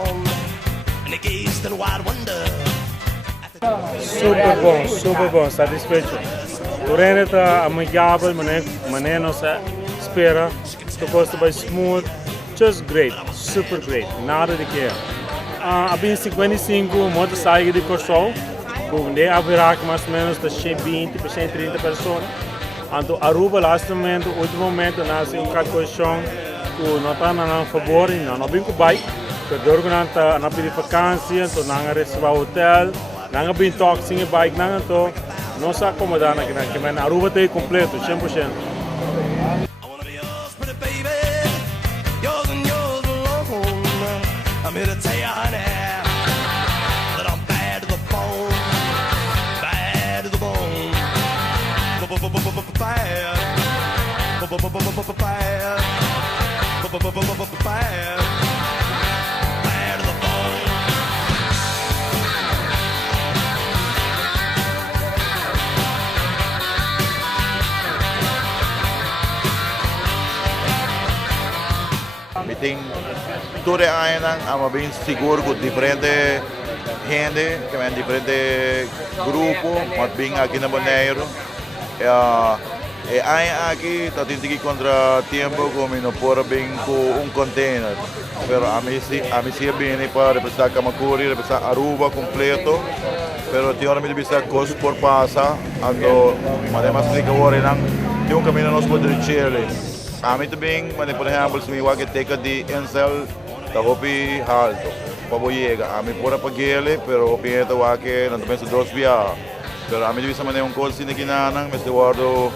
dawn, and they gazed in wide wonder. Super bom, satisfeito. O treino está amigável, maneira nossa espera, o custo vai smooth, just great, super great, nada de que. Abin 55 motorcycle de Corsol, onde haverá mais ou menos 20%, 30 pessoas. Então, Aruba, último momento, nasce colchão, que não está a favor, não vem com bike, porque não pedir vacância, então não receber hotel, não vem toque sem bike, não se acomodar aqui, mas Aruba tem completo, 100%. I'm here to tell you, honey, that I'm bad to the bone, bad to the bone, bad, bad to the bone. Meeting toda aina ama bem seguro com diferente gente, que vem diferente grupo, mas bem aqui na Bonaire. Aqui está tentando contra tempo como não pode bem com container. Pero a mim sim bem para representar Kamakuri, representar Aruba completo. Pero tem hora me bisa cost por passa, ando mas explica agora não tem caminho nós podemos Chile. A mim também, mas por exemplo, se me vai que teca de Encel, tá hopi alto, para chegar. A mim pode pagar ele, pero hopi é tá que não também se dois via. Pero a mim devia manejar coisa assim que não, mas eu guardo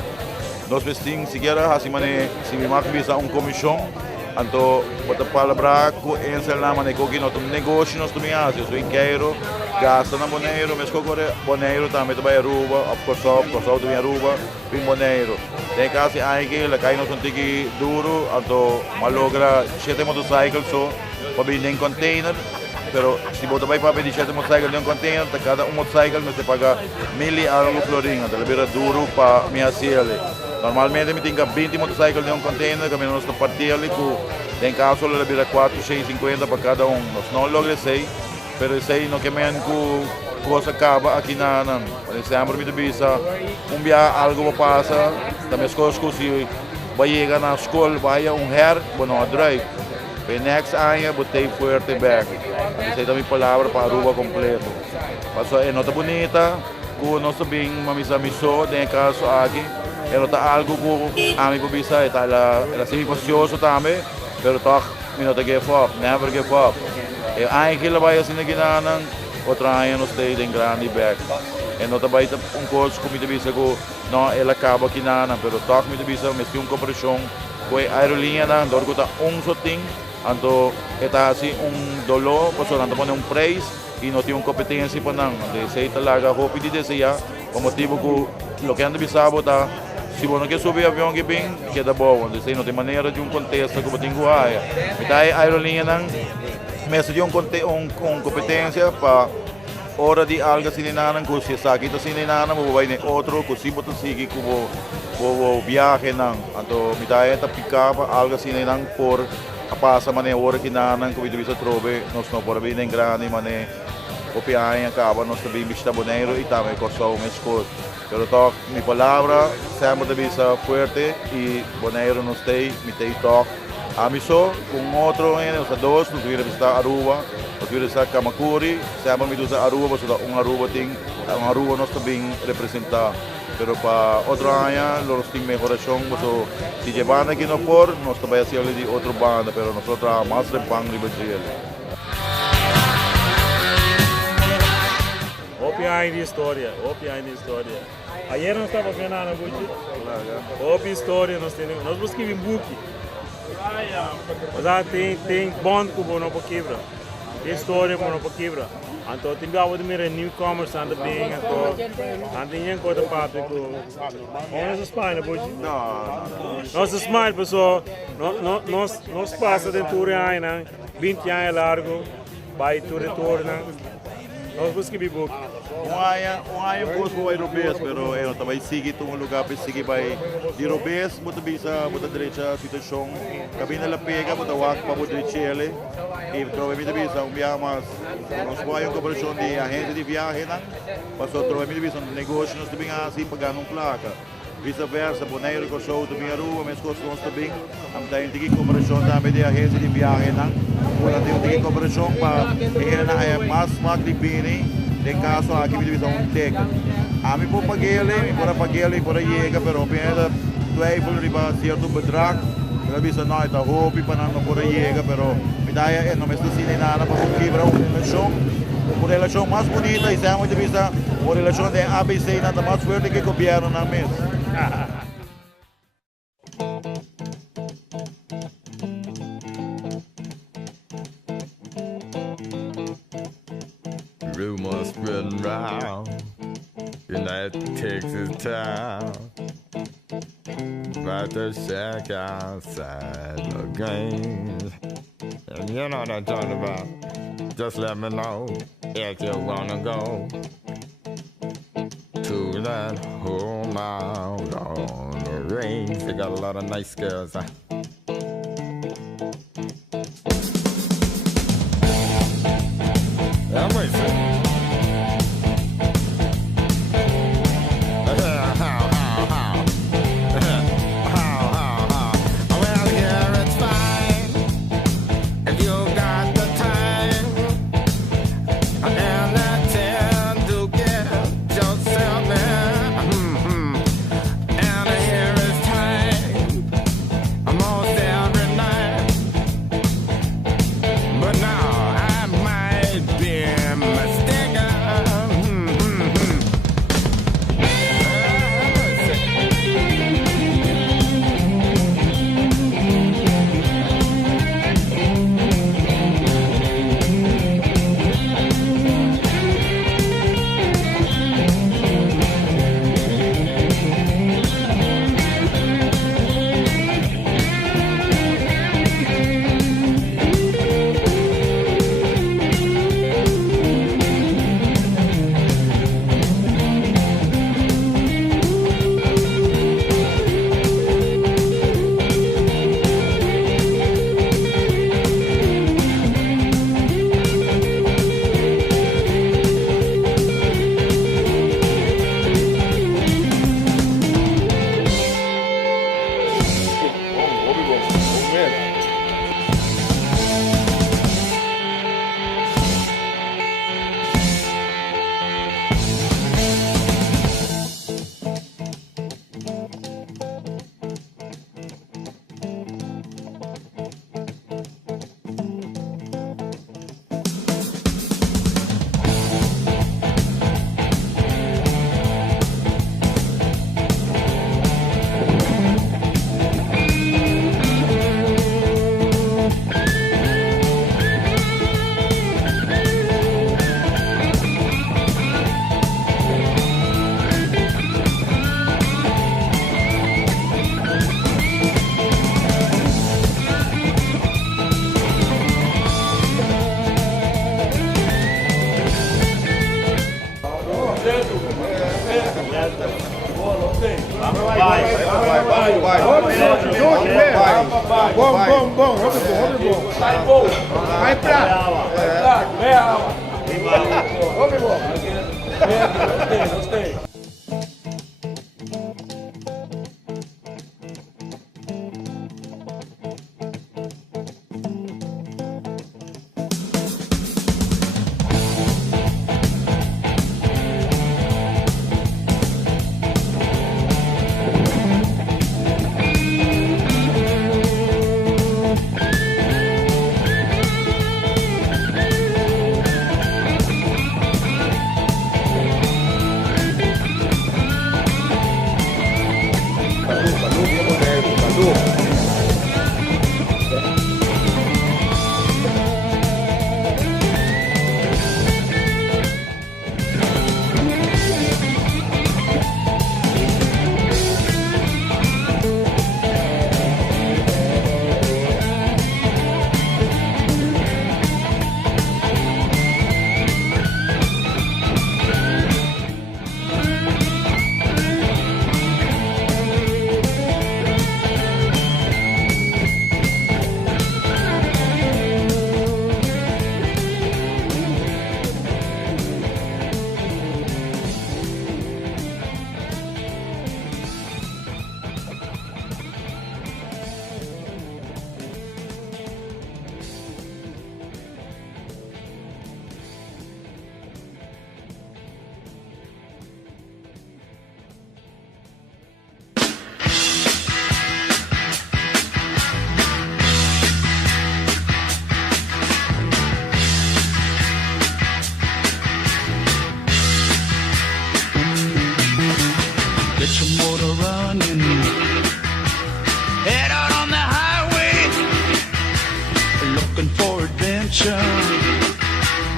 nós vestimos siquiera assim manejar se me marca visa comissão, então bota palavra com Encel na manejar que não tem negócio nós também assim, eu sou em Cairo, gasta na Bonaire, mas agora Bonaire também vai Aruba, of course também Aruba, bem Bonaire. Tem kasi aqui, lá cai no contigo duro, então malogra 7 motorcycles só para vir em container, pero se você vai para pedir 7 motorcycles em container, cada motorcycle você paga 1.000 algo florinha, então vira duro para me assistir. Normalmente me tem 20 motorcycles em container, que nós não partilhamos, tem caso ele vira 4, 6, 50 para cada nós não logra 6, pero 6 não que men com coisa acaba aqui na por exemplo me devisa viagem algo passa também as coisas que vai chegar na escola vai her bueno a drive o next ano botei forte back isso também palavra para Aruba completo passou é nota bonita com nosso bem mamisa miso tem caso aqui ela tá algo com amigo bisa ela semi precioso também pero toch me not give up never give up aqui ela vai assim aqui na outra ano nós temos em grande back e nós também coisa como te disse que não ela acaba aqui na pero toque me disse mas tem cooperação com a aerolínea na dor que tá só tem então está assim dolor por não pôr preço e não tem competência para não de sei talaga hope de desejar o motivo que lo que anda bisabo tá se você não quer subir avião que bem que dá bom de sei não tem maneira de contexto como tem que aia então a aerolínea não mas de competência para hora de algo assim nanan que se sabe que assim nanan vai nem outro que se botar seguir como viagem não então me dá esta picar algo assim nanan por a passa mané hora que nanan que vi trobe nós não por bem nem grande mané o piain acaba nós também vista Bonaire e também Corsol mesco pero toque mi palavra sempre de vista forte e Bonaire nós tem toque a mim só com outro os dois nós vamos visitar Aruba nós vamos visitar Kamakuri sempre me usa Aruba só Aruba tem Aruba nós também representar pero para outro ano nós temos melhoração so se llevan aqui no por nós também hacemos de outra banda pero nós outra mais repang de Brasil Opiai de história. Ayer nós estava vendo na Buji. Opi história nós buscamos em book. Mas tem bond que não pode quebrar. Tem história que não pode quebrar. Então tem algo de mira newcomers anda bem então tem coisa parte com nossa Espanha Buji. Não. Nossa Espanha pessoal nós passa dentro de ano 20 anos largo vai tu retorna nós buscamos book um gosto vai Robes, pero eu também sigo um lugar para seguir vai de Robes, muito bisa, muito direita situação, cabina la pega, muito wak para muito direita e trova muito bisa mas nós vai uma cooperação de agência de viagem, passou trova muito bisa negócio nós também assim pagando placa. Vice-versa, Bonaire com show do minha rua, mas costumamos também ter cooperação também de agência de viagem, tem cooperação para que mais maglibini, tem caso aqui me divisão técnica. A mim por paguele, por chega, pero pensa twijfel riba certo bedrag, pela vista não está hope para não por chega, pero me dá não me estou sem nada para quebrar uma relação mais bonita e sempre de vista uma relação de ABC nada mais forte que o governo na mesa. Rumors spreading round in that Texas town about the shack outside the games. And you know what I'm talking about. Just let me know if you wanna go to that home out on the range. They got a lot of nice girls. I'm racing. Well, yeah, it's fine if you got the time and the time to get yourself in. And here is time almost every night. But now I might be mistaken. Vai pra. Gostei.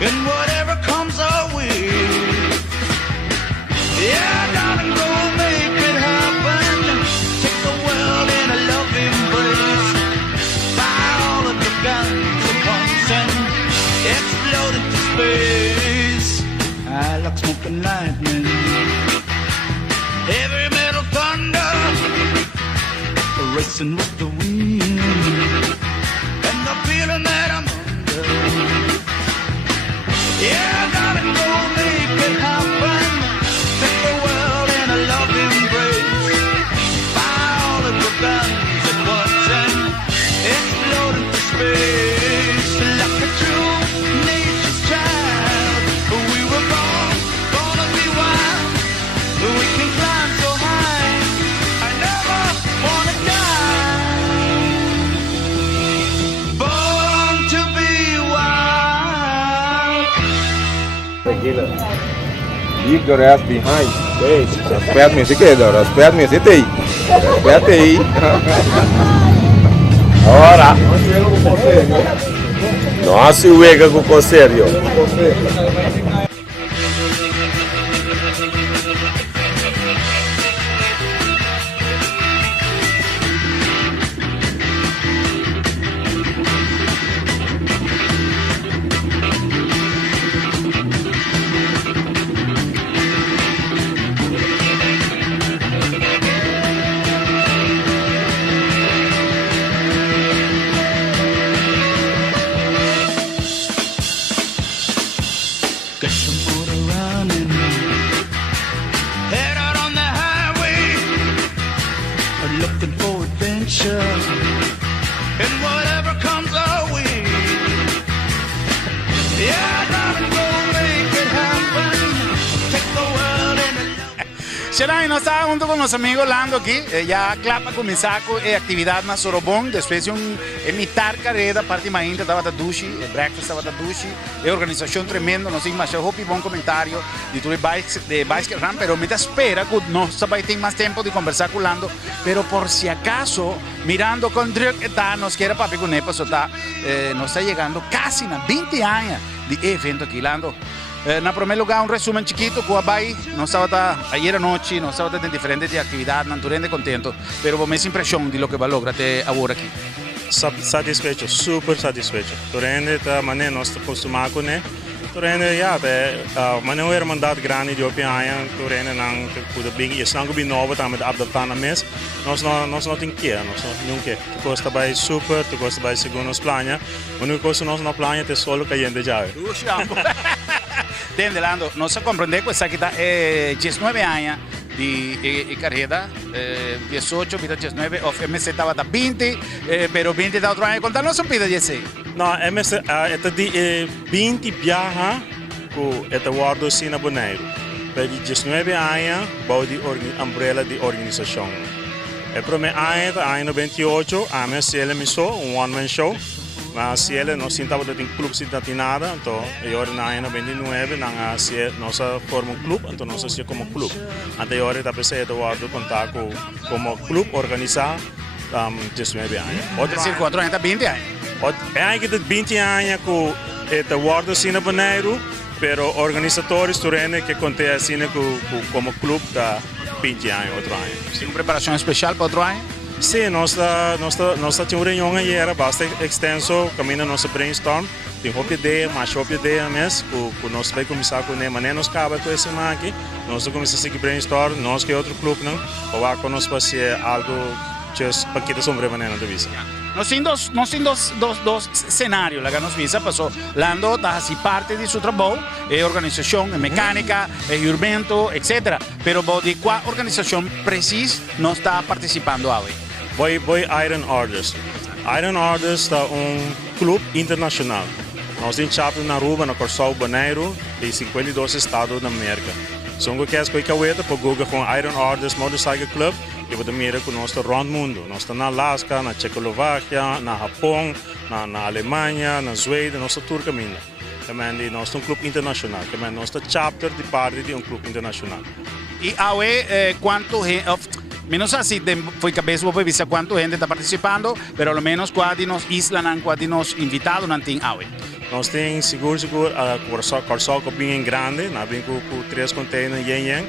and whatever comes our way. Yeah, darling, go make it happen. Take the world in a loving embrace. Fire all of your guns at once and explode into space. I like smoke and lightning, heavy metal thunder, racing with the wind, and the feeling that I'm under. Yeah, darling, go make it happen. Take the world in a loving embrace. Fire all of your guns at once and explode into space. Like a true nature's child, we were born, gonna be wild. We can climb so high, I never wanna die. Born to be wild. Leave your ass behind. Hey, respect me, Siqueira. Respect me, City. Respect me. Ora, não se uega com o conselho. Get your motor running, head out on the highway, looking for adventure, and whatever comes our way. Yeah, darling, go make it happen. Take the world in a Xeray, nós estamos junto con los amigos Lando aquí, ya clapa con mi saco e actividad na Sorobon, después de imitar carreira, parte mais ainda estava da dushi, breakfast estava da dushi, e organização tremenda, nós temos mais hopi bom comentário de tudo de bike run, pero me espera que nós vai ter mais tempo de conversar com Lando, pero por si acaso, mirando com Druk está, nos quer papi com Nepa, nós está chegando quase na 20 anos de evento aqui, Lando. Na primeiro lugar, resumen chiquito, Kuabai, nós estávamos ayer à noite, nós estávamos em diferentes atividades, naturalmente contento, pero vos me impressão de lo que vai lograr até agora aqui. Satisfecho, super satisfecho. Torrende ta mané nós está acostumado com né. Torrende ja, mané o irmandade grande de Opiaia, torrende não pude bem, isso não é novo, tá met adaptar na mes. Nós não tem que, nós não quer. Tu gosta vai super, tu gosta vai segundo os planos. Mas não gosta nós na plano te solo caindo já. Entende, Lando, nós compreendemos que essa aqui está 19 anos de carreira, 18, vida 19, o MC estava da 20, pero 20 da outro ano, conta-nos vida 16. Não, MC, é de 20 viaja, que é guardo assim na Bonaire. Para 19 anos, vou de umbrella de organização. É para mim, ano 28, a MC emissou one-man show. Mas se ele não sentava em clube sem nada, então agora na ano 29 nós formamos clube, então nós somos como clube. Até agora está pensando o contar como clube organizar 19 anos. Outra dizer 4 anos, 20 anos. É que 20 anos que o guarda assim na Bonaire, pero organizadores turene que contém assim como clube da 20 anos, outro ano. Tem uma preparação especial para outro ano? Sim, nós temos uma reunião aí, bastante extenso, caminho nosso brainstorm, tem uma ideia, mais uma ideia mesmo, que nós vamos começar com ele, mas nós acabamos com esse aqui, nós começamos a seguir brainstorm, nós que é outro clube, não, ou que nós fazer algo, just para que te sobre maneira de vista. Nós temos dois cenários, lá que nós visa, passou, Lando está assim parte de seu trabalho, é organização, é mecânica, é urbanto, etc. Pero de qual organização precisa não está participando agora? Voy Iron Orders. Iron Orders é clube internacional. Nós temos chapter na Aruba, na Corsol, Bonaire, e 52 estados da América. São que as coisas que para Google com Iron Orders Motorcycle Club, e você mira que nós estamos round mundo. Nós estamos na Alaska, na Tchecoslováquia, na Japão, na Alemanha, na Suécia, nós estamos tour caminho. Também nós somos clube internacional, também nós estamos chapter de parte de clube internacional. E agora, quanto menos así, foi cabeça vou ver quanto gente está participando, pero ao menos quase nos islan, quase nos invitados não tem awe. Nós temos seguro Corsol que bem grande, nós temos com 3 containers yen,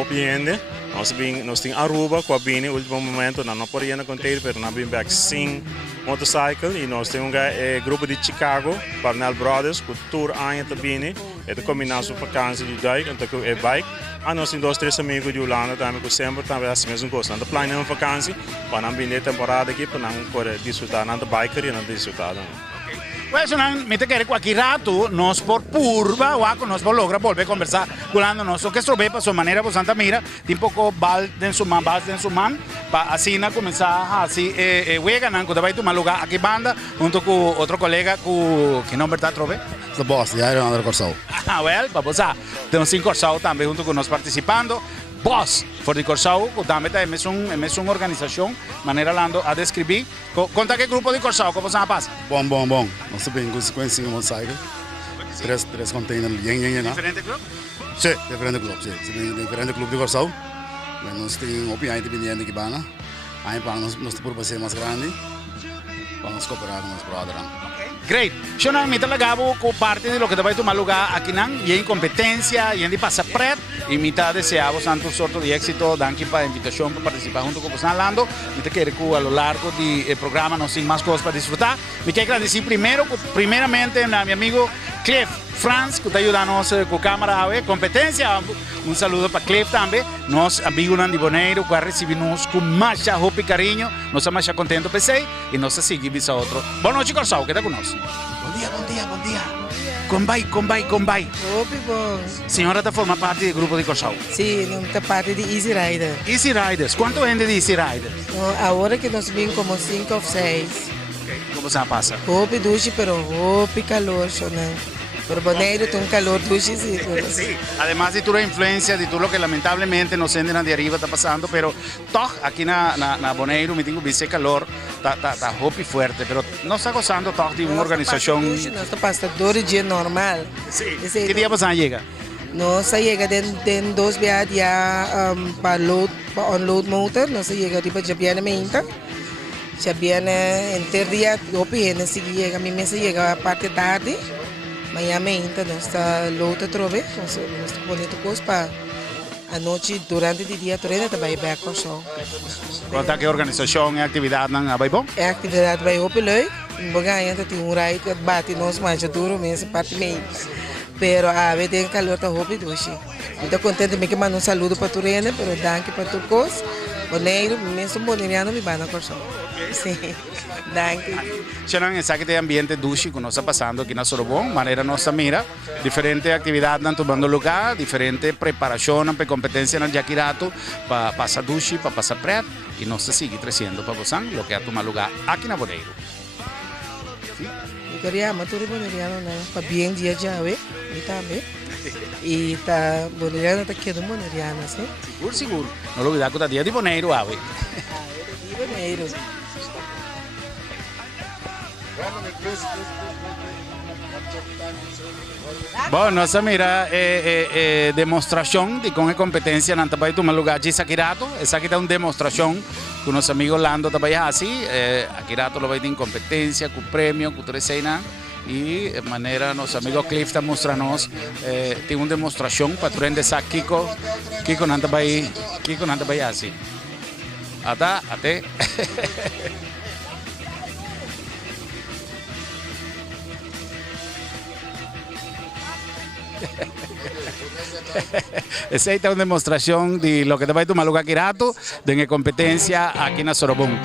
opiende. Nós temos Aruba, que bem no último momento, não podemos container, mas nós temos back 5 motorcycle e nós temos grupo de Chicago, Parnell Brothers, que tour ainda também, é de combinação vakantie de dijk, então que é bike. E nós temos 2, 3 amigos de Holanda também, que sempre também assim mesmo gostam de planear uma vakantie, para não vir temporada aqui, para não poder desfrutar na biker e não desfrutar. Pues me te quero aqui rato, nós por purva, ou nós por logra volver a conversar com nós, o que estou bem para sua maneira, por Santa Mira, tem pouco bal dentro do man, para assim começar assim, wega não, quando vai tomar lugar aqui banda, junto com outro colega, que nome está trove? The boss, the Iron Under Corsol. Ah, well, vamos a, temos 5 Corsol também junto com nós participando. Boss for the Corsol, que também é uma organização, maneira lando a descrever. Conta que grupo de Corsol, como se passa? Bom. Nós temos 5 motorcycles. 3 containers. Diferente grupo? Sim, diferente clube. Diferente clube de Corsol. Nós temos opinião independente que bana. Aí para nós por ser mais grande, para nós cooperar com os brothers. Great. Yo no me talagabo con parte de lo que te va a tomar lugar aquí y en competencia y en pasa pret y mitad deseamos tanto sorto de éxito danke para invitación para participar junto con San Lando y te quiero que a lo largo del programa nos sin más cosas para disfrutar me quiero agradecer primeramente a mi amigo Cliff Franz que está ayudándonos con cámara a competencia un saludo para Cliff también nos amigos de Boneiro que recibimos con mucha hope y cariño nos estamos más contentos PC y nos seguimos a otro buenas noches Corsol que está con nosotros. Bom dia. Combay. Opi, bom. Senhora está forma parte do grupo de Corsol? Sim, não está parte de Easy Rider. Easy Riders, quanto gente de Easy Riders? Agora que nós vimos como 5 ou 6. Como se passa? Opi, duche, pero opi, calor, né? Pero Boneiro tem calor, duche, sim. Sí, además de toda influencia, de todo lo que lamentablemente nos senden de arriba está pasando, pero toch, aquí na Boneiro me tengo visto calor, está hopi fuerte, pero no está gozando toch de una organización. Nós estamos passando 2 dias normal. Sí. ¿Qué día pasado llega? Nós chega den 2 dias já para unload motor, nós chega tipo já viene meinta. Já viene en dia, opi, en chega, mi mesa chega a parte tarde. Amanhã ainda nós está luta trove, nós bonito coisa para a noite durante o dia treina também vai com show. Quanto que organização e atividade não vai bom? É atividade vai opeloi, ainda tem ride que bate nós mais duro mesmo parte meio. Pero a ver tem calor tá hopi doce. Muito contente me que manda saludo para Turena, pero danke para tu coisa. Boneiro, mesmo boneriano me vai na corção. Sim. Danke. C'erano este ambiente dushi que nos está pasando aquí en Sorobón, manera nos mira, diferentes actividades están tomando lugar, diferentes preparaciones para competencia en el Yaquirato, para pasar dushi, para pasar prep, y nos sigue creciendo para Bosán, lo que ha tomado lugar aquí en Boneiro. Eu queria maturi boneriano, né? Para bem dia já, e também. E tá boneriano tá quedando boneriano, sim? Seguro. Não olvidar que tá dia de Boneiro, ave. De Boneiro. Bom, nossa mira demonstração de como é competência na Tabai tomar lugar de Sakirato. Essa aqui é uma demonstração que o nosso amigo Lando também assim. Akirato lo vai ter competência, com prêmio, com trecena. E de maneira nosso amigo Cliff está mostrando tem uma demonstração para aprender a Kiko não Tabai assim. Até. Esa es una demostración de lo que te va a tomar lugar Kirato de la competencia aquí en Sorobón.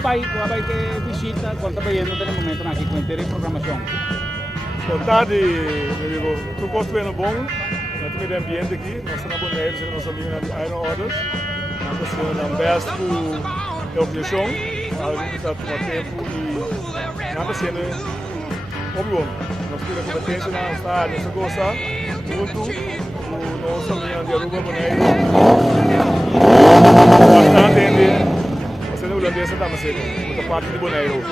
vai que visita, quando está vendo no momento aqui com inteira programação. Vontade, meu amigo, tu gosta bem bom, nós temos o ambiente aqui, nós estamos boneiros, nós amigos na Iron Orders, nós estamos na best do operação, algo que está tomando tempo e nada sendo óbvio, nós temos a competência na estádio, nós gostamos muito, o nosso amigo de Aruba Boneiro, bastante, nós temos holandês da Macedônia, muita parte de Boneiro.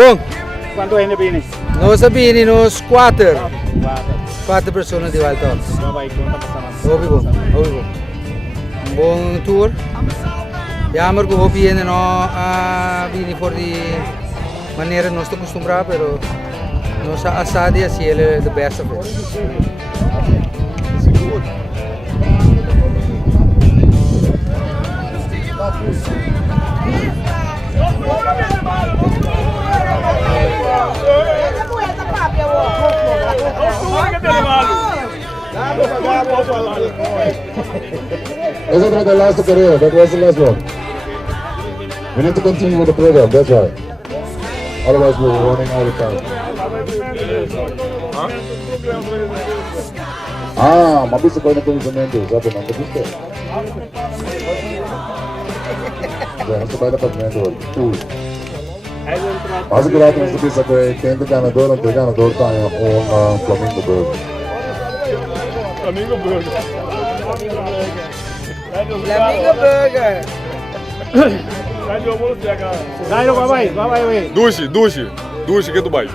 Bom. Quanto gente viene? Nós vieni nos 4. 4 persone di volta. Vai, conta passando. Obi bom. Un buon tour. Jammer que hoop viene no a vieni por di maniera non sto acostumbrado, pero nos asadi así el the best of it. This is the last career. That was the last one. We need to continue with the program. That's right. Otherwise, we're running out of time. Ah, ma visto poi ne cominciamento, sabe? Non capisco. Non sto bene per niente. Tu. Mas ik laat ons bisa que quem ganador kan een Flamingo Burger. Flamingo Burger. Flamingo Burger. Vai. Douche que tu vai.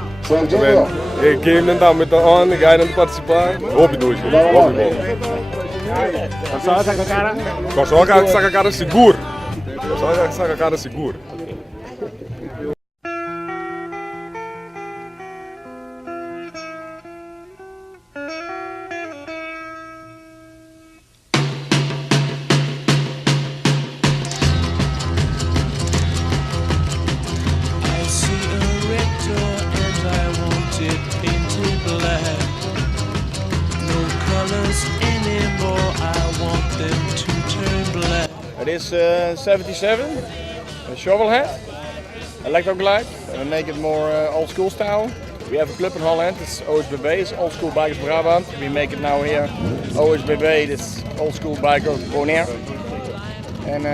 Game não dá muito on, guy não participar. Hobby douche. Hobby bom. Só saca a cara? Só saca a cara seguro. Só saca a cara seguro. It is 77, a shovel head, electroglide, and we make it more old school style. We have a club in Holland, it's OSBB, it's Old School Bikers Brabant. We make it now here, OSBB, this Old School Biker Bonaire. And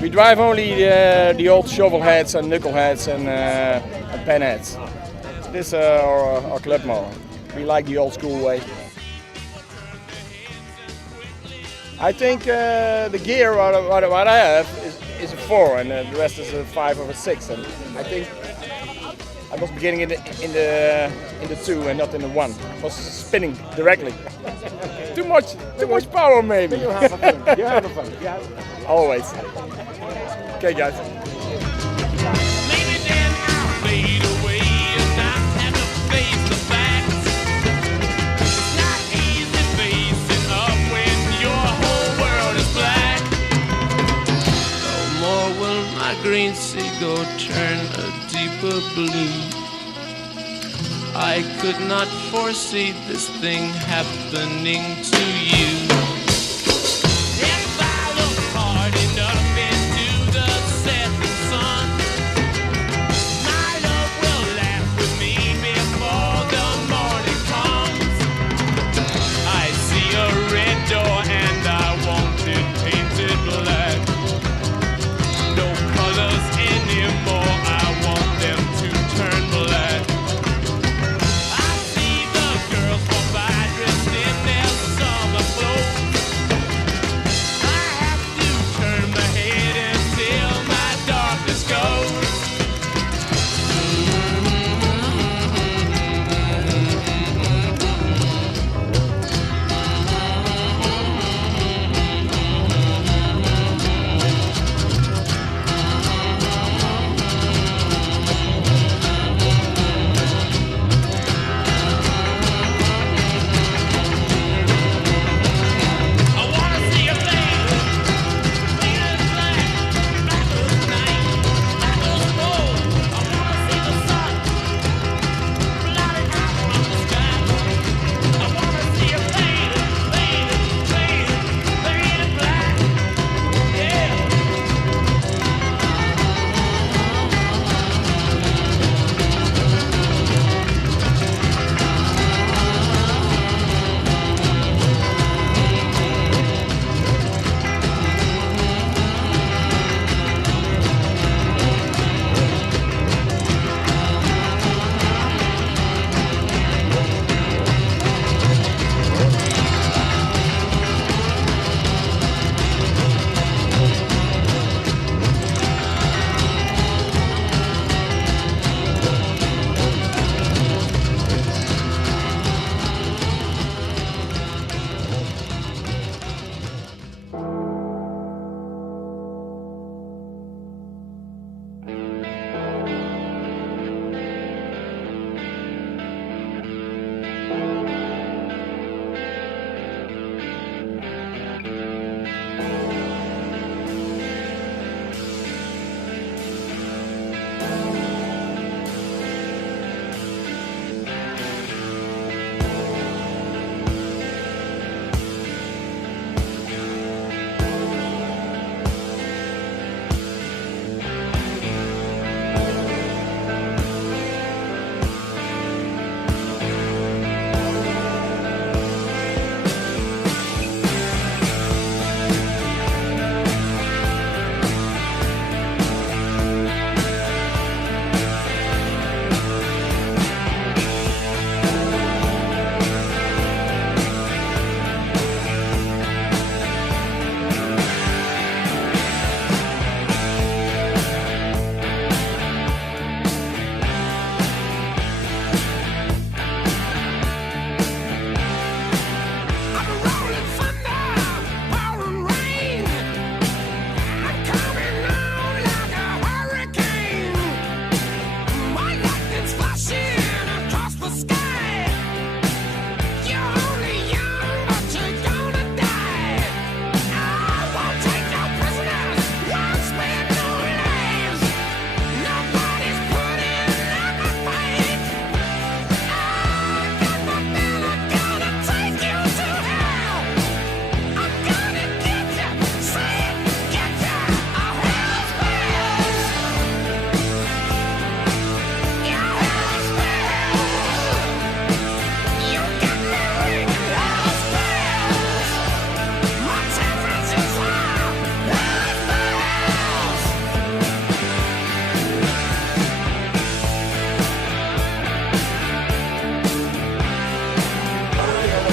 we drive only the old shovel heads and knuckle heads and pen heads. This is our club model. We like the old school way. I think the gear what I have is a 4 and the rest is a 5 or a 6, and I think I was beginning in the 2 and not in the 1. It was spinning directly. too much power maybe. You have fun. You have fun. Always. Okay, guys. Green seagull turn a deeper blue. I could not foresee this thing happening to you. If I look hard enough into the setting sun, my love will laugh with me before the morning comes. I see a red door and I want it painted black. No colors anymore, I want them to turn black. I see the girls walk by dressed in their summer clothes.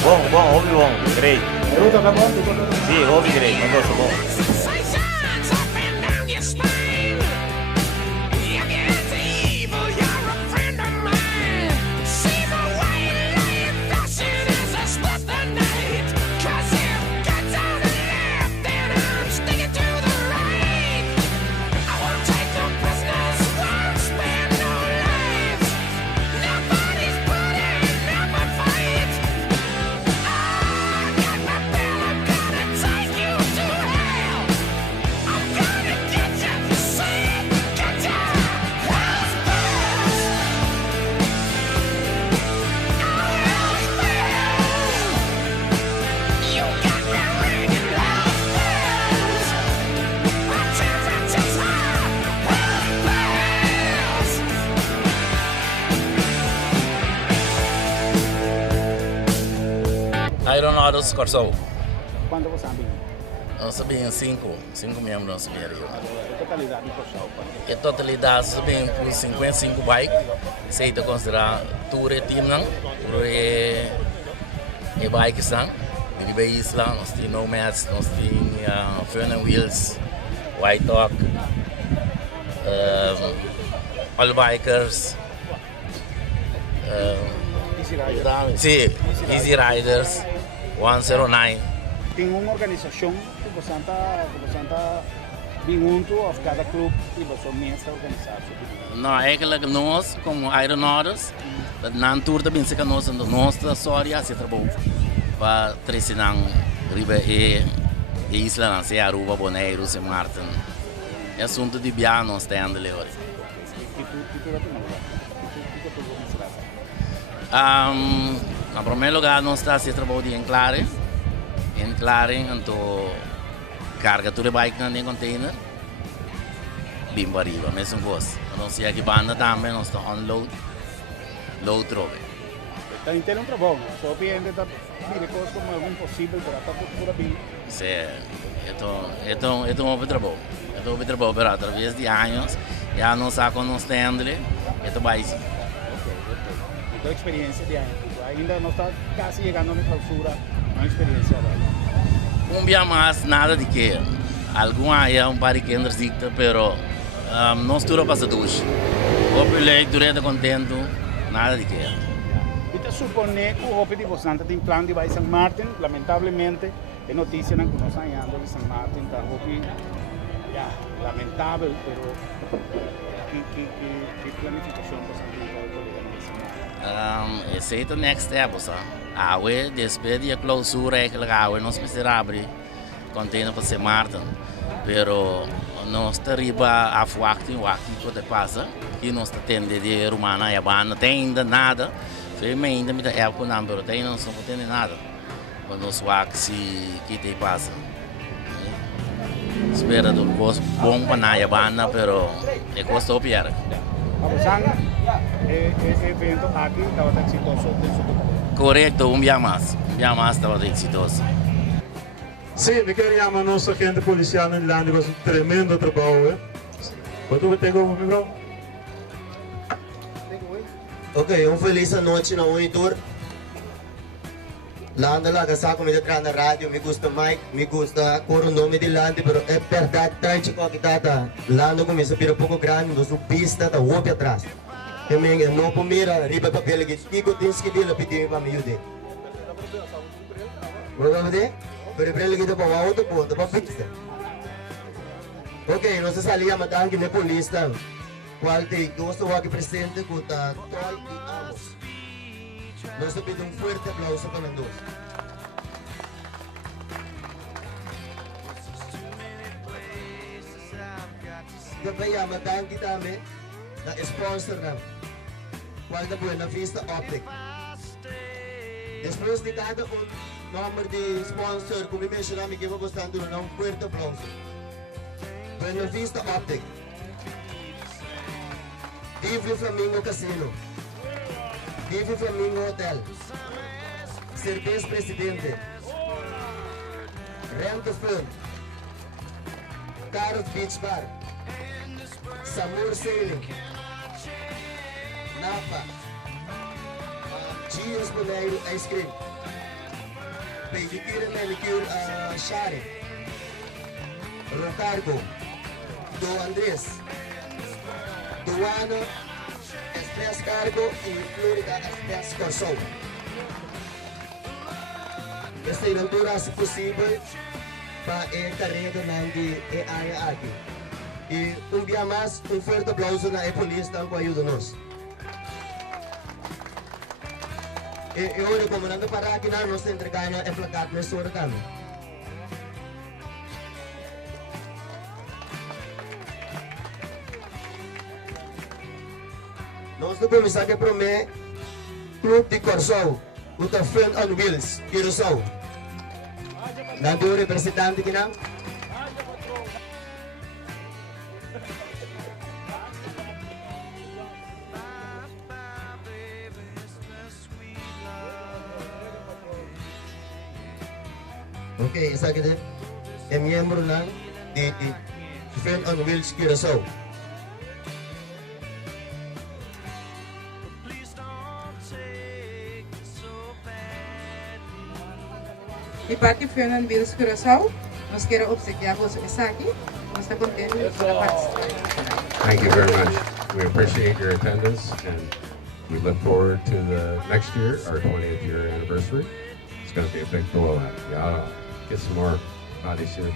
Bom, hobby bom, great. ¿Te gusta también? Sí, hobby great, negocio bom. Aeronados Corsou. ¿Cuánto vos sabes? Nós sabíamos cinco membros nós sabíamos. Totalidade de Corsou. A totalidade sabíamos por 55 bikes. Se aí considerar tour e team não, tour e bike são. De veículos lá, nós temos Nomads, nós temos Fern and Wheels, White Talk, All Bikers. Easy Riders. Sim, Easy Riders, 109. Tem uma organização que você está junto a cada clube e você mesmo está organizado. Não, é que nós, como Aeronautics, na tour também se conhece a nossa história, se trabalha para treinar riba e Isla, se Aruba, Bonaire, se Martin. É assunto de viagem nós temos ali hoje. Em primeiro lugar, nós estamos a trabalhar em Claren. Em Claren, então, carga tudo bike em container. Bem para arriba, mesmo coisa. Nós temos aqui banda também, nós estamos unload, load trove. Está inteiro trabalho, só piende da coisas como é impossível para estar tudo bem. Sim, é um trabalho. É um trabalho, mas através de anos, já nós sabemos que é mais. Então, experiência de anos. Ainda não está quase chegando na clausura, uma experiência lá. Dia mais, nada de que. Alguma é par de kenders dicta, pero nós tudo passa duas. Populei, durante contento, nada de que. Então, supone que o Hopi de Bosanta tem plano de ir a San Martín, lamentavelmente, é notícia que nós estamos andando de San Martín, está Hopi, lamentável, pero que planificação você tem para o esse é o next step, a água, depois da clausura, é que a água não se abre, container para San Martín, pero nós estamos a fuacti, o que passa, que nós estamos de Romana e a banda, tem ainda nada. Ainda me dá época não, mas tem não só tem nada. Quando os wax que te passa. Espera do gosto bom para na banda, pero é custo pior. Evento aqui estava exitoso. Correto, dia mais estava exitoso. Sim, me queríamos nossa gente policial em Lândia, com um tremendo trabalho. Quanto tem como, meu bro? Ok, feliz noite na Unitur. Landa lá, casa com entrar na rádio, me gusta Mike, me gusta o nome de Landa, pero é verdade, tanto que tá. Landa começa a vir pouco grande, nos pista, tá ouve atrás. Eu me não pomira, riba papel que tico tens que vir pedir para me ajudar. Vamos ver? Pero para ele que para o outro ponto, para pista. Ok, nós saímos a que na polícia. Qual tem gosto aqui presente com a Tol e Amos. Nós pedimos forte aplauso para os dois. Também a matang kita me na sponsor na qual da buena vista optic. Depois de cada número de sponsor, como mencionamos que vou gostando de um forte aplauso. Buena vista optic. Vive Flamingo Casino, Vive Flamingo Hotel, Cerveza Presidente, Rento Fun, Carrot Beach Bar, Samur Sailing, Napa, Gios Bonaire Ice Cream, pedicure and manicure Shari, Ricardo, Do Andres, Duano, Express Cargo e Florida Express Corso. Esta inaugura, se possível, para a carreira de área aqui. E dia mais, forte aplauso na polícia que ajuda-nos. E ora, comandante para aqui, nós estamos entregando a placata na sua cama. Nós vamos começar a prometer Clube de Corso, o Friend on Wheels, Curaçao. Nanti o representante que não? Ok, isa kita miyembro lang di Friend on Wheels Curaçao. E Parque Fernando Vilas Curaçao, nós queremos obsequiar você aqui, nós estamos contentes de participar. Thank you very much. We appreciate your attendance and we look forward to the next year, our 20th year anniversary. It's going to be a big blowout. Yeah, get some more bodies here.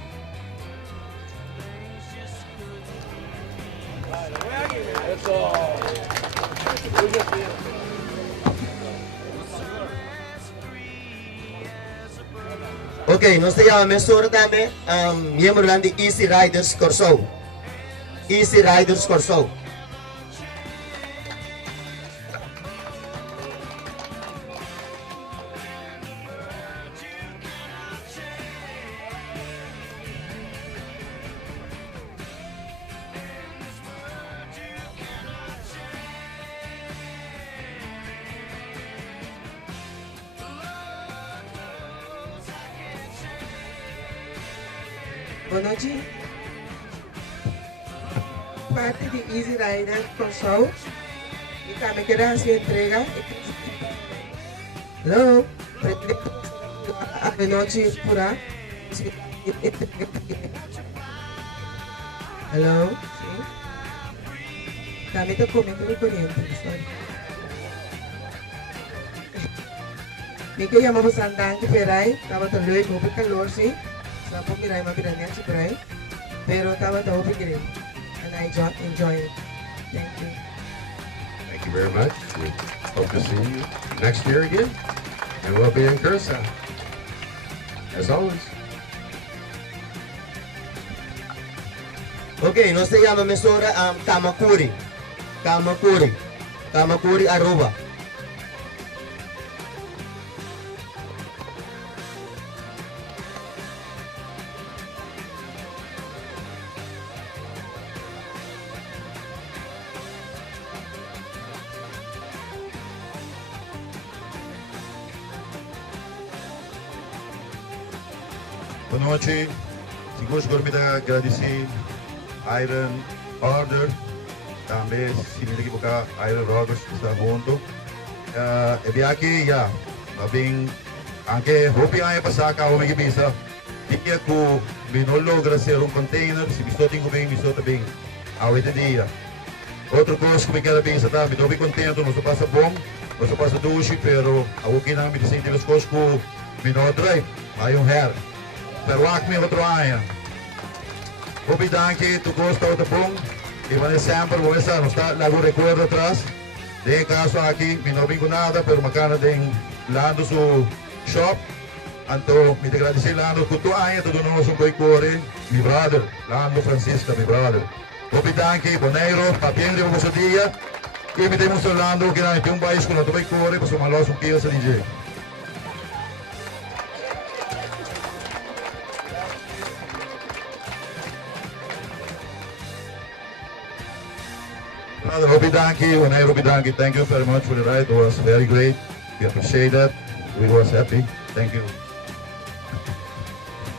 Ok, nós temos também membro de Easy Riders Corso. Easy Riders Corso. Boa noite. Parte de Easy Rider Corso. E também quero a sua entrega. Hello. Boa noite, pura. Hello. Sim. Também estou comendo no corrente. Me que chamamos andante perai. Estava tão doido, muito calor, sim. Sapo mirai mapiranya ciperai, pero tawa tahu pikirin, and I enjoy it. Thank you. Thank you very much. We hope to see you next year again, and we'll be in Curacao, as always. Ok, nós temos mesora Kamakuri. Kamakuri Aruba. Boa noite. Se gostaria de agradecer Iron Order, também se me equivocar Iron Roberts que está junto. E aqui já, bem, anche hopi ay pasaka o may bisa. Tiya ko binologra ser container, se bisou bem, awit dia. Outro coisa que me quero bem, tá? Me dou bem contento, não só passa bom, não só passa duche, pero a que não me dizem que as coisas que me não trai, aí hair. Pero me outro ano. Hopi danke, tu gosta o bom. E vai sempre, vou estar, não está lá o recuerdo atrás. De caso aqui, me não vingo nada, pero macana tem lando su shop. Anto, me agradecer lando com tu ano, tudo nosso boi core, mi brother, lando Francisca, mi brother. Hopi danke, boneiro, papiente o vosso dia. E me temos lando que não tem país com o boi core, para somar logo um pieza DJ. Brother Robbie Donkey, when I Robbie Donkey, thank you very much for the ride. It was very great. We appreciate that. We was happy. Thank you.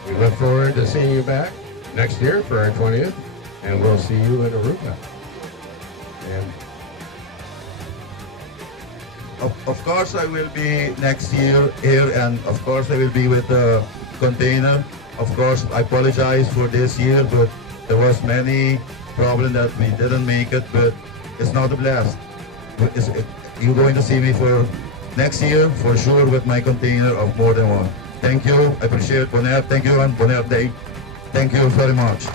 We look forward to seeing you back next year for our 20th, and we'll see you in Aruba. And of course I will be next year here, and of course I will be with the container. Of course, I apologize for this year, but there was many problems that we didn't make it, but it's not a blast. You're going to see me for next year for sure with my container of more than one. Thank you. I appreciate Bonaire. Thank you and Bonaire Day. Thank you very much.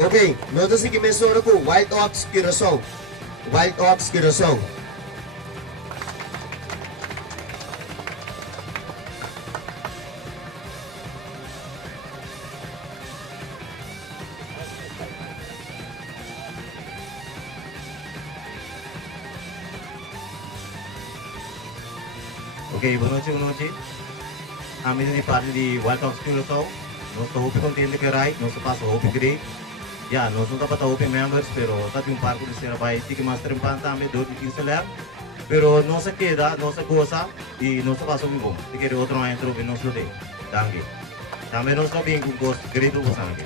Okay, nós aqui começou com Wild Ox Curaçao. Wild Ox Curaçao. Ok, boa noite, boa noite. A mim é parte de Wild Ox Curaçao. Nós estamos contentes que nós passamos o grade. Ya, nós não estamos open members, pero está de parque de ser vai ter que mais trempan também do que celular. Pero não se queda, não se goza e não se passa o bom. Se quer outro mais entro, não se tem. Danke. Também nós estamos bem com gosto, grito com sangue.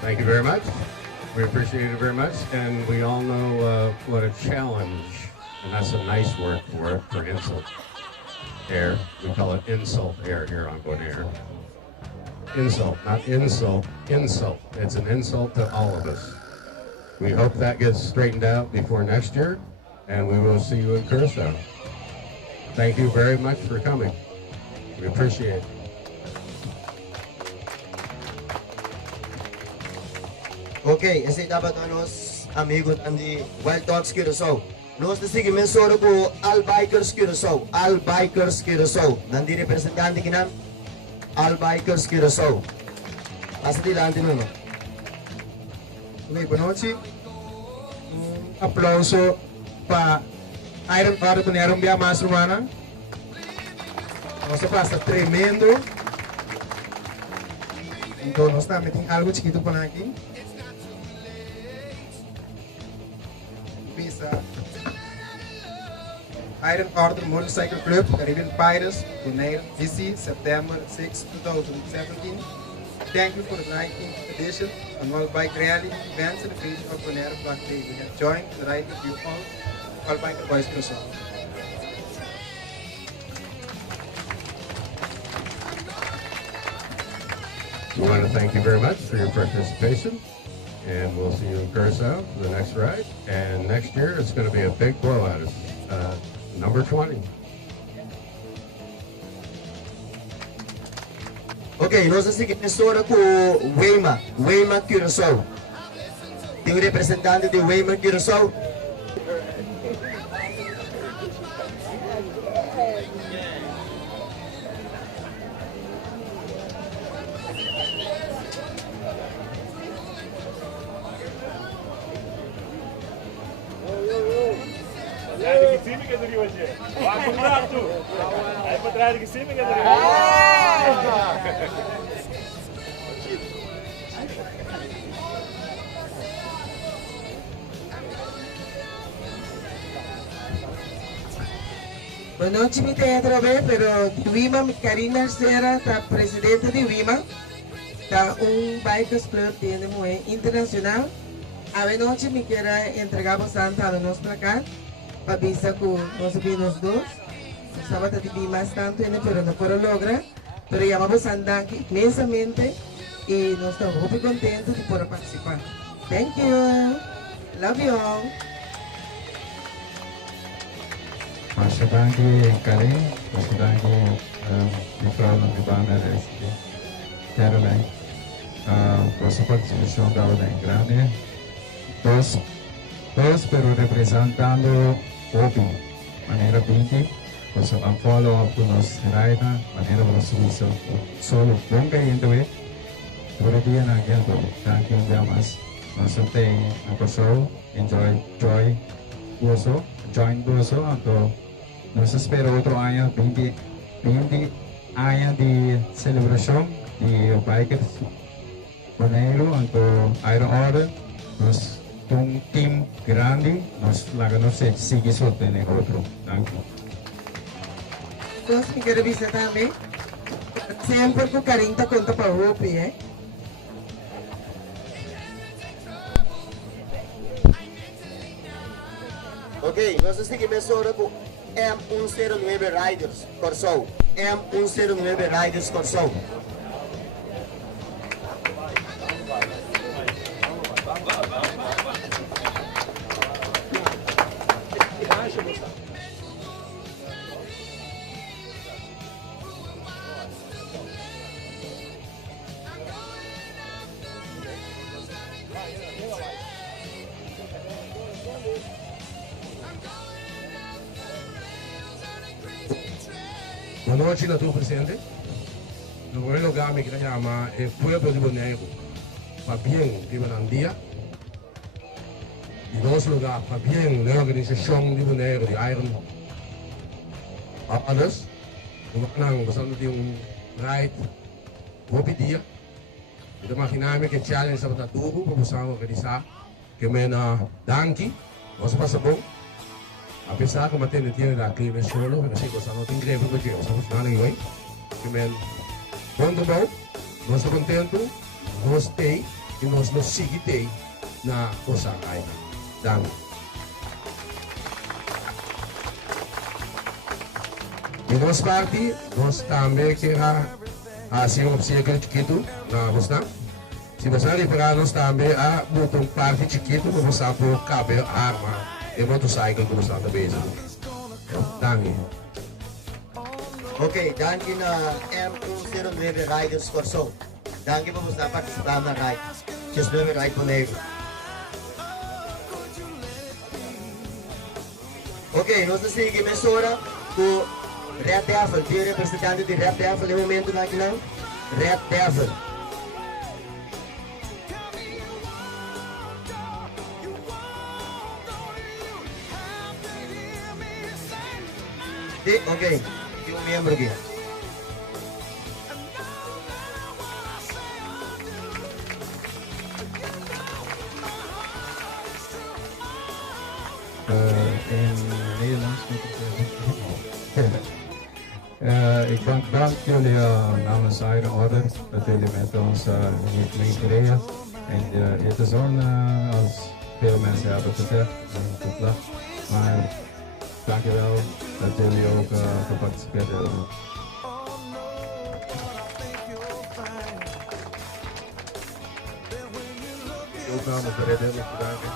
Thank you very much. We appreciate it very much, and we all know what a challenge, and that's a nice word for insult air. We call it insult air here on Bonaire. Insult, not insult, insult. It's an insult to all of us. We hope that gets straightened out before next year, and we will see you in Curacao. Thank you very much for coming. We appreciate it. Ok, esse dapat nos amigos de Wild Ox Curaçao. Nós seguimos solo com All Bikers Curaçao. All Bikers Curaçao. Nandi representante que não? All Bikers Curaçao. Passa dilante não? Ok, boa noite. Aplauso para Iron Bar Bonaire Bia mais romana. Nossa passa tremendo. Então nós estamos metendo algo chiquito para aqui. Iron Order Motorcycle Club, Caribbean Pirates, Bonaire, DC, September 6, 2017. Thank you for the 19th edition annual bike rally event celebration of Bonaire Black Day. We have joined the ride with you all biker boys Curaçao. We want to thank you very much for your participation, and we'll see you in Curacao for the next ride. And next year, it's going to be a big blowout. It's number 20. Ok, nós seguimos agora com Weimar Curaçao. Tem um representante de Weimar Curaçao. Boa noite, me tem outra vez, pero de Wima, Karina Serra, tá presidente de Wima, tá bikers club de Moé internacional. A noite me quero entregar bastante a nós para cá, para avisar com nós nos dois. Sábado de mais tanto, pero não foram lograr, pero llamamos a Danke inmensamente y nós estamos muy contentos de poder participar. Thank you. Love you all. Masyadagi Karim, masyadagi Nicola Nibana Rescue, Caroline, por sua participação da ordem grande, todos pero representando OPI, maneira 20, por sua follow up com nos raida, maneira para subir solo bom que ainda por dia na guerra, thank you very much. Nós tem a pessoa, enjoy, join Boso, então nós esperamos outro ano, 20 anos de celebração de bikers Bonaire, então Iron Order, nós um time grande, nós não seguir soltando outro. Nós que queremos visitar também. Sempre com carinho tá conta para o Hopi, hein? Ok, nós seguimos agora com M109 Riders Corso. M109 Riders Corso. Boa noite a todos presentes. No primeiro lugar, me quero chamar o povo de Bonaire para bem de Bonandia. Em nosso lugar, para bem da organização de Bonaire de Iron Others. Nós estamos de ride Hopi dia. Então, imaginamos que challenge está duro para você organizar. Que mena danke, você passa bom. Apesar que matei tiene da clima solo, mas se você não tem greve porque eu estamos na língua, que men quando bom, nós estamos contentos, nós tem e nós nos seguimos na coisa aí, dando. E nós parte, nós também queremos assim um obstáculo chiquito na você. Se você liberar nós também a botar um parte chiquito para você por caber arma. E motorcycle que está na mesa. Danke. Ok, danke na M109 Riders Corso. Danke por você participar na ride. Just do it right for negro. Ok, nós seguimos agora com Red Devil. O representante de Red Devil no momento aqui não? Red Devil. Ok, tem membro aqui. In Nederlands moet ik dank jullie namens Iron Order dat jullie met ons hier meegereden. En het is zo'n, als veel mensen hebben gezegd, maar dankjewel dat jullie ook geparticipeerd hebben. Ook namens de Red Devil bedanken.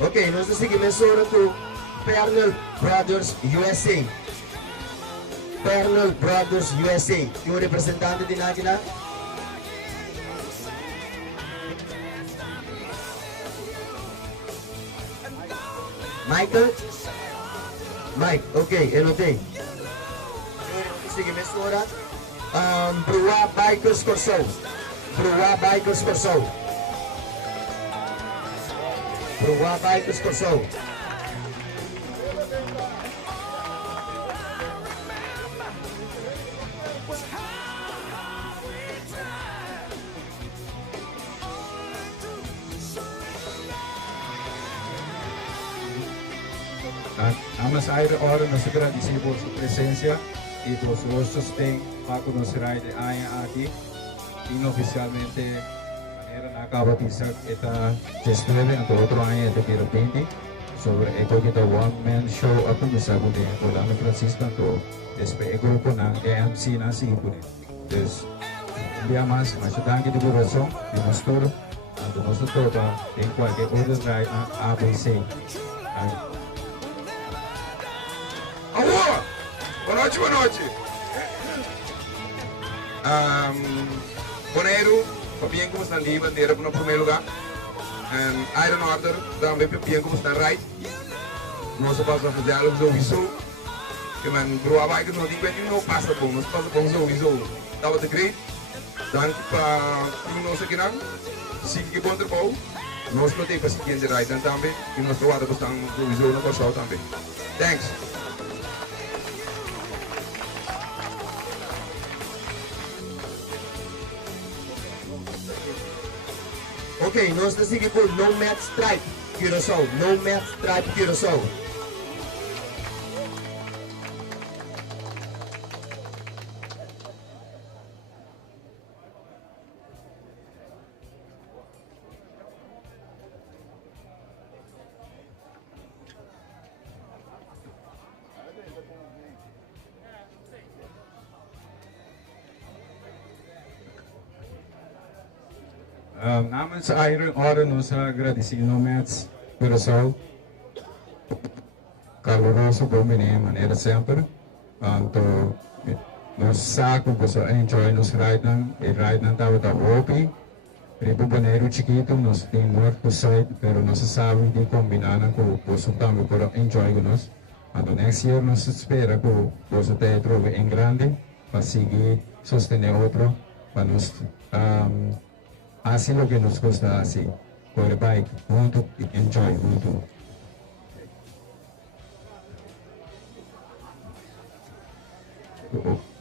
Ok, nós seguimos agora com Pernal Brothers USA. Pernal Brothers USA. E o representante de Nagina? Michael? Mike, ok, eu notei. Seguimos agora. Brua Bikers Corso. Brua Bikers Corso. Brua Bikers Corso. Namens Iron Order, nós agradecemos por sua presença e por seu sustento para nos ride aqui. Inoficialmente, maneira na cabatiza está gestionada entre outro ano de repente sobre o One Man Show a começar com o Dano Francisco Anto, desde o grupo na EMC na Singapura. Então, dia mais danke de coração de nós todos, de nós todos em qualquer outro ride na ABC. Boa noite, boa noite. Bonaire, bem como está ali, bandeira no primeiro lugar. Iron Order, também bem como está right. Nós vamos fazer algo do visual. Que man, bro, vai que não digo que não passa bom, nós passa bom do visual. Tava de great. Dan para nós aqui não. Se que bom trabalho. Nós não temos paciência de right também. E nós trabalhamos bastante do visual no show também. Thanks. Ok, nós estamos seguindo com Nomad Stripe Curaçao. Nomad Stripe Curaçao. Namens Iron Ora nos agradecemos Nomads Curaçao. Caloroso bom menino, maneira sempre. Então, nos saco, você enjoy nos ride não estava da hobby. Ribo Boneiro chiquito, nós temos norte side, pero nós sabemos de combinar com o você também para enjoy com nós. Então, next year nós espera que você tenha trove em grande para seguir sostener outro para nós. Assim lo que nos gusta assim, corre bike junto e enjoy junto.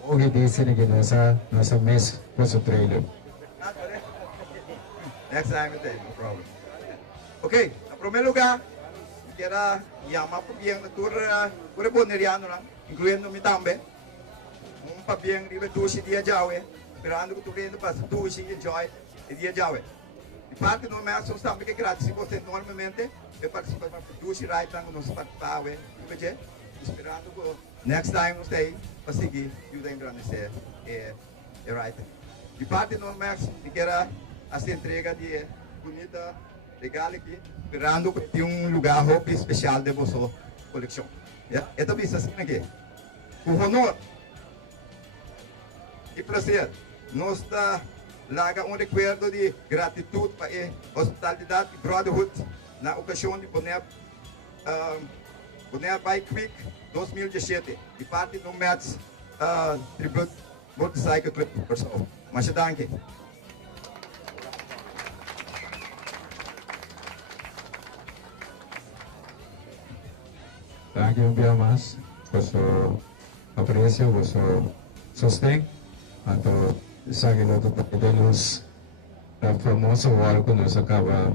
Hoje dizem que nossa mês was o trailer. Next time then, no problem. Ok, em primeiro lugar, quero chamar para bem na tour por boneriano lá, incluindo me também. Para bem ribe tushi dia jawe, esperando que tu venha para tushi enjoy. E dia jawe. De parte do mês nós também que grátis se você normalmente eu participo para tushi right tango nós participar porque esperando que next time nós tem para seguir e o da engrandecer é right. De parte do mês eu quero essa entrega de bonita legal aqui, esperando que tenha lugar hobby especial de vossa coleção. É também assim aqui. Com honor e prazer, nós está laga recuerdo de gratitude para a hospitalidade e brotherhood na ocasião de Bonaire Bike Week 2017, de parte do Mets Tribute Motorcycle Club Curaçao. Mas danke. Danke un día más por su aprecio, por su sostén. Então, sabe que temos a famosa hora que nos acaba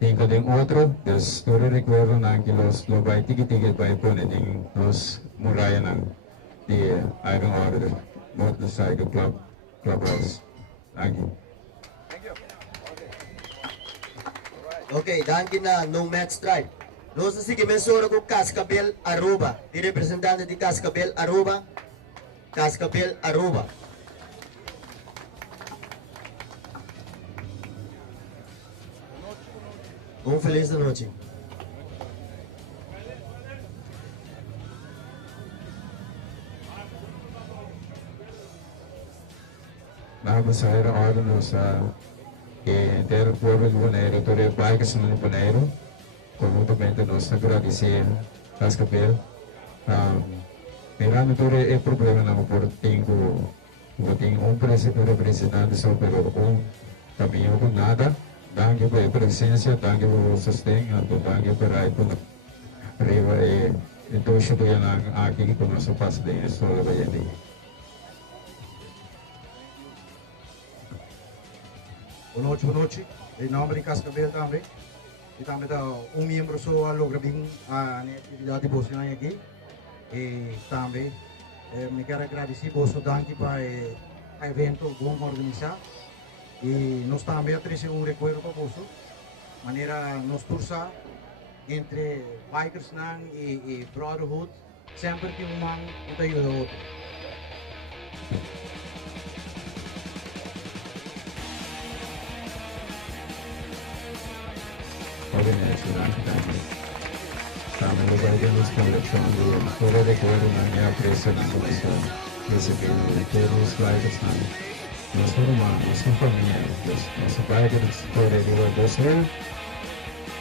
tinha de outro, des todo recuerdo na que lo vai ticket vai pôr em los muralha na de Iron Order Motorcycle Clubhouse. Thank you. Ok, danke na Nomad Stripe. Nós seguimos agora com Cascabel Aruba, de representante de Cascabel Aruba. Cascabel Aruba. Feliz noite. Vamos a ir a órdenes del pueblo de Bonaire, todo el bikes en el Bonaire. Comodamente nós agradecemos Cascabel. Mirando todo o problema não por tenho representante só pero caminho com nada. Danke pela presença, danke pelo sustento, danke pela arriba e dois dias aqui com nosso pastor de escola baiana. Boa noite. Em nome de Cascabel também. E também da membro só logra bem a atividade bolsa aqui. E também me quero agradecer por danke para o evento bom organizado. E nós também trazemos recuerdo para você, maneira nós torcer entre bikers e brotherhood, sempre que man ajuda o outro. Também nos colecionando todo recuerdo na minha pressa na comissão, recebendo todos os bikers nós formamos, nós somos família, nosso pai que nos correu a você,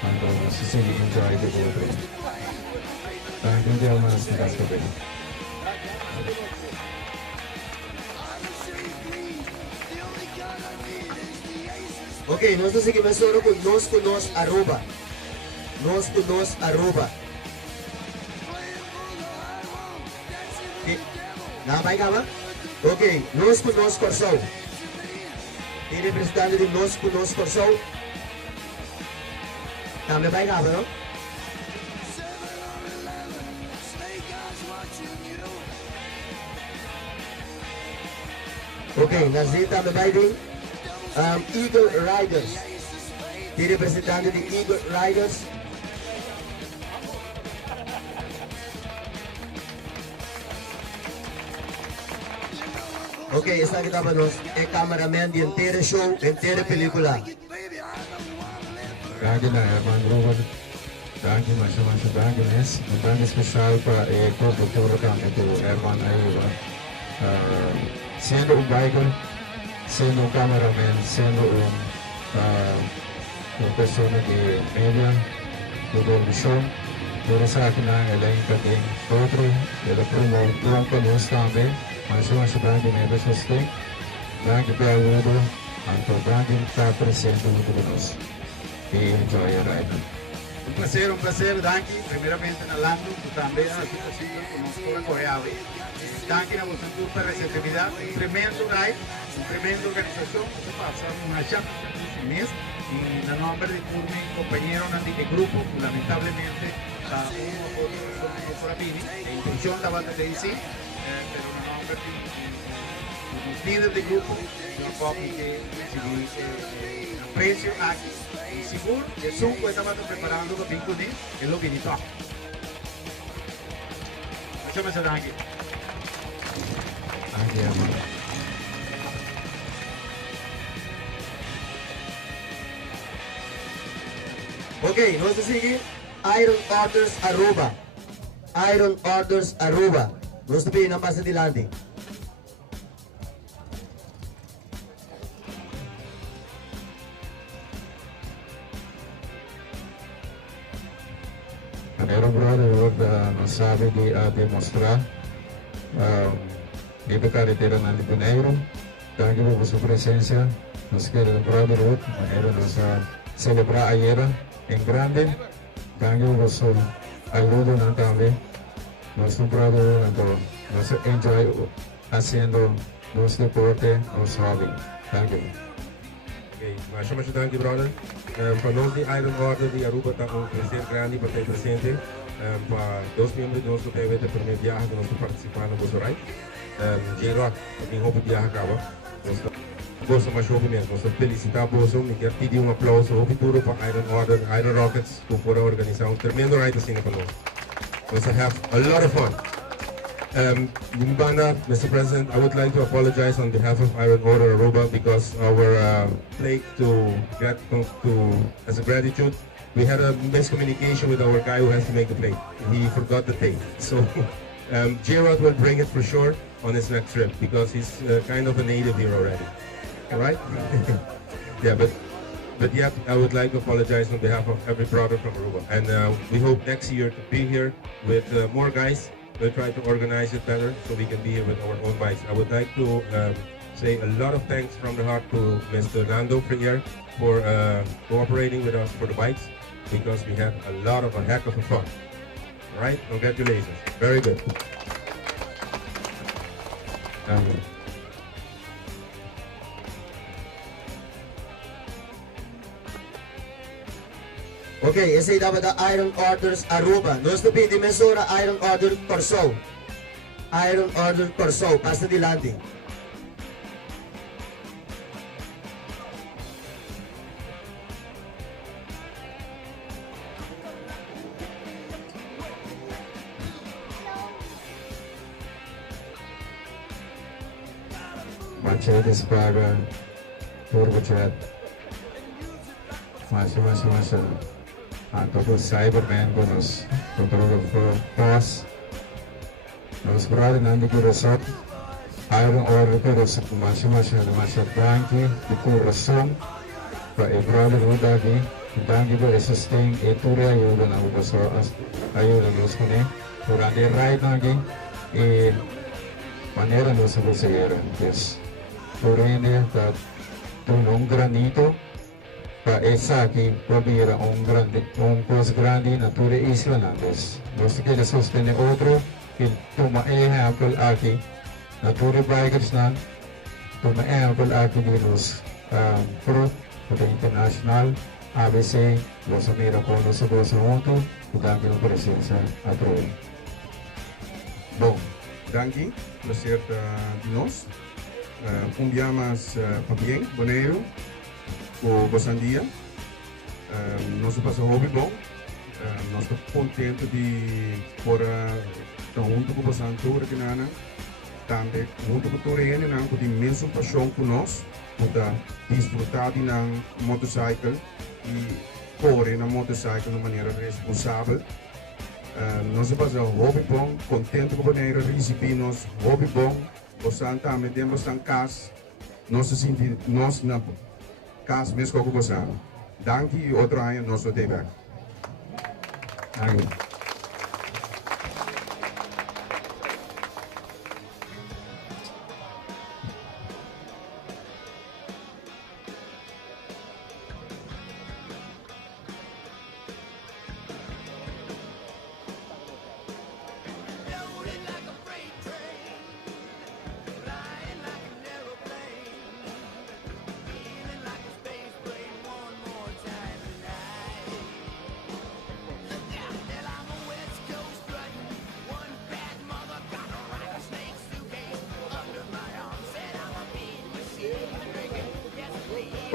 então nós seguimos enjoy de outro. Então, um dia mais de Cascabel. Ok, nós seguimos agora com nós arroba. Nós arroba. Não vai acabar? Ok, nós Curaçao. E representante de nós Curaçao, Também vai cá, não? Ok, nós também vai vir Eagle Riders. E representante de Eagle Riders. Ok, esta kita manos é cameraman de inteira show, inteira película. Danke na Herman Robert. Danke masya-masya danke Nes. Danke spesial para co-produtor kami itu Herman Aiwa. Sendo biker, sendo cameraman, sendo persona de media, de televisão. Para sa akin ang elayin kating otro, ela promote ko news também. Masya-masya danke Neves Hosting. Danke Pedro, Anto danke está presente no conosco. Enjoy your ride. Un placer, Danke. Primeramente en Orlando, tú también has sido conozco la Corea. Danke a vosotros por la receptividad, un tremendo ride, una tremenda organización. Pasamos una chapa un mes y en nombre de mi compañero de grupo, lamentablemente, uno por la Bini, la intención de la banda de DC, pero en nombre de los líderes del grupo, yo puedo que aprecio aquí. Y seguro que Zunco estaba preparando para Pincudín, es lo que hizo. Muchas gracias, Danke. Ok, vamos a seguir Iron Orders Aruba. Iron Orders Aruba. Vamos a pedir na passa de landing. Meron brother huwag nasabi di demonstrar dito carretera ng Liponero. Danke po sa presensya. Nos querido brotherhood, manera nos celebrar ayer en grande. Danke po sa ayuda ng también. Nuestro brotherhood nos enjoy haciendo nuestro deporte, nuestro hobby. Danke. Okay, mas danke brother. Para nós de Iron Order de Aruba está um prazer grande para ter presente. Para dois membros do nosso TV de primeiro viagem que nós participamos no Bosso Rai. J-Rock, também roupa viagem acaba. Bosso mais jovem mesmo. Nós felicitar Bosso, me quero pedir um aplauso ao futuro para Iron Order, Iron Rockets, por poder organizar um tremendo ride assim para nós. Nós have a lot of fun. Mbana, Mr. President, I would like to apologize on behalf of Iron Order Aruba because our plate as a gratitude, we had a miscommunication with our guy who has to make the plate. He forgot the tape. So J-Rod will bring it for sure on his next trip because he's kind of a native here already. All right? Yeah, but yeah, I would like to apologize on behalf of every brother from Aruba. And we hope next year to be here with more guys. We'll try to organize it better so we can be here with our own bikes. I would like to say a lot of thanks from the heart to Mr. Nando Frier for cooperating with us for the bikes because we had a heck of a fun. All right, congratulations. Very good. Ok, esse aí dava da Iron Orders Aruba. Nós também de Mesora Iron Order Corsol. Iron Order Corsol, passa de landing. Mercedes para Turbojet. Masya. Ataupun Cyberman ko nos photographer boss nos brother nanti ko resort Iron Order ko resort masya banki di ko resort pa brother ko dagi dangi ko sustain etura ayuda na ko so ayuda nos ko ne durante ride lagi manera nos ko segera yes turene that tunong granito para essa aqui probira coisa grande na tua isla Nandes. Nós queremos sustentar outro que toma exemplo aqui na tua bikers nan toma exemplo aqui de los pro para internacional ABC, los amigos con nosotros juntos, y también la presencia a todos. Bom, danke, prazer de nós. Dia mais bem, boneiro, o Bosandia. Nós passamos hobby bom. Nós estamos contentes de fora estar junto com o Bosantura que nana. Também junto com o Torene, nós temos imensa paixão por nós, para desfrutar de na motorcycle e correr na motorcycle de maneira responsável. Nós passamos hobby bom, contente com o boneiro, recebemos hobby bom. Você também temos casa, nós sentimos na casa mesmo com você. Danke e outro ano nós temos. Danke.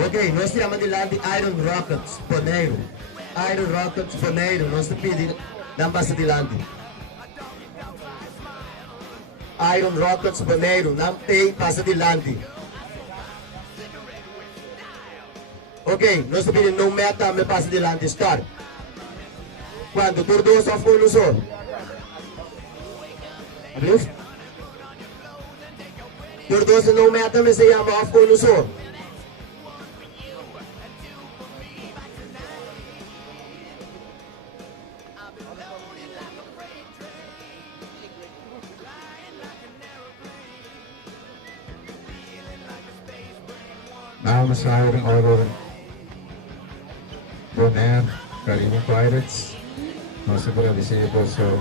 Ok, nós temos adiante Iron Rockets, Boneiro. Iron Rockets, Boneiro, nós pedimos, não passa adiante. Iron Rockets, Boneiro, não tem, passa adiante. Ok, nós pedimos, não meta, me passa adiante, start. Quando, por dois, só ficou no sol. Abrir? Por dois, não meta, me se chama, off ficou no sol. Namens Iron Order, Bonaire, Caribbean Pirates, nós agradecemos ao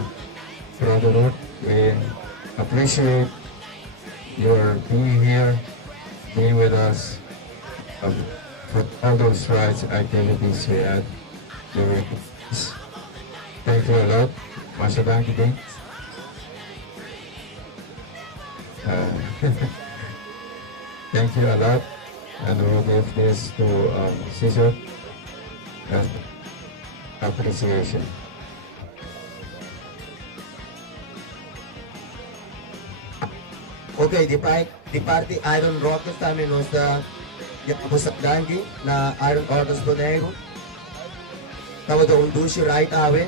brotherhood. We appreciate your being here, being with us for all those rights activities we had during this. Thank you a lot. Masya danke din. Thank you a lot. And we'll give this to Caesar as appreciation. Ok, di parte Iron Rockets também nós danke na Iron Rockets Boneiro. Estava do dushi right away.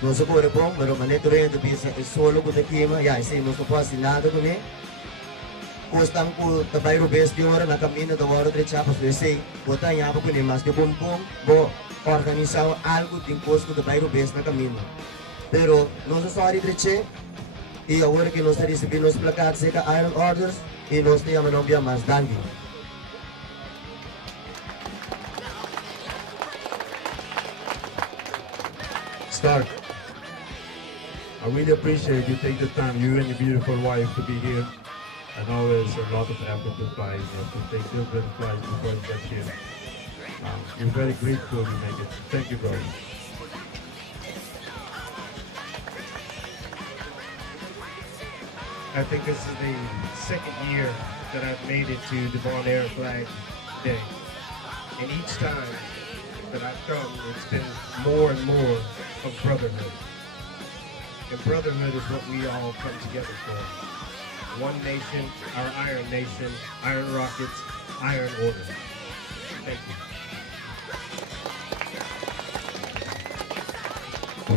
Nós agora bom, mas o maneto rin do bisa é solo com a queima, e assim nós não pode nada com ele. Kustang po tabay rubes di ora na camino da ora derecha pas desse bota ya pa kunin mas de bom bo organizar algo de imposto da tabay rubes na camino. Pero nós só ari derecha e agora que nós recebemos os placados de Iron Orders e nós temos não bia mais danke. Start. I really appreciate you take the time, you and your beautiful wife, to be here. I know it's a lot of effort to fly. You have to take different flights before you get here. We're very grateful you make it. Thank you, brother. I think this is the second year that I've made it to the Bonaire Flag Day. And each time that I've come, it's been more and more of brotherhood. And brotherhood is what we all come together for. One nation, our Iron Nation, Iron Rockets, Iron Order. Thank you.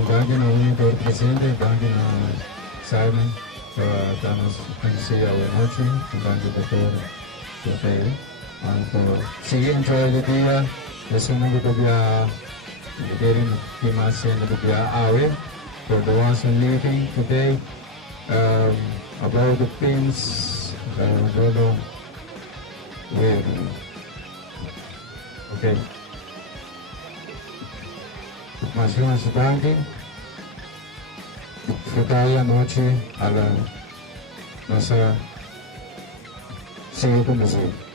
Danke na unito presidente, danke na Simon, estamos conhecidos a noche, danke Dr. Rafael. For sige enjoy the day, resume ko biya, getting himasin ko biya awe. For the ones who leaving today, about the pins, Dodo, okay. Más danke. Disfrutar noche a la nuestra sigue con nosotros.